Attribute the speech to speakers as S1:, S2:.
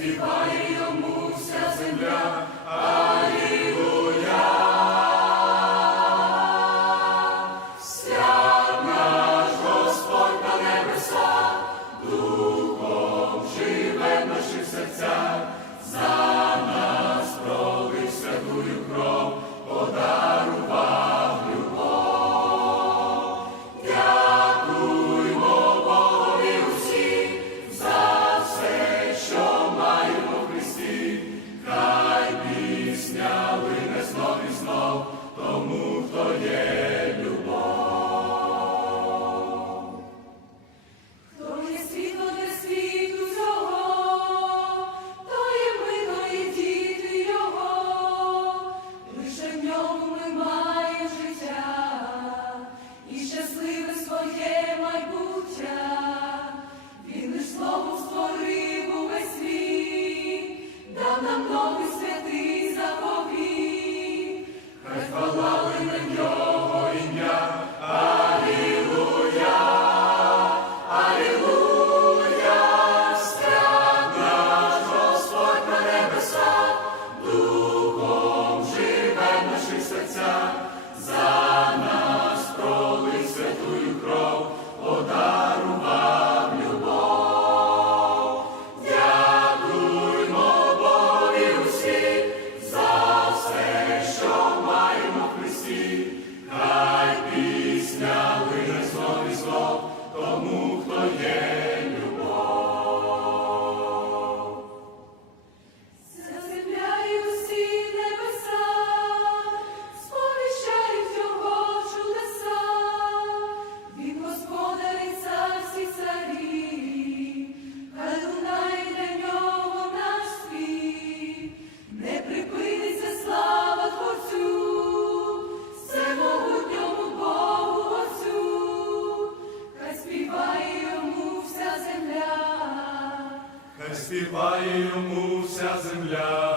S1: You. За нас пролив святую кров, співає йому вся земля.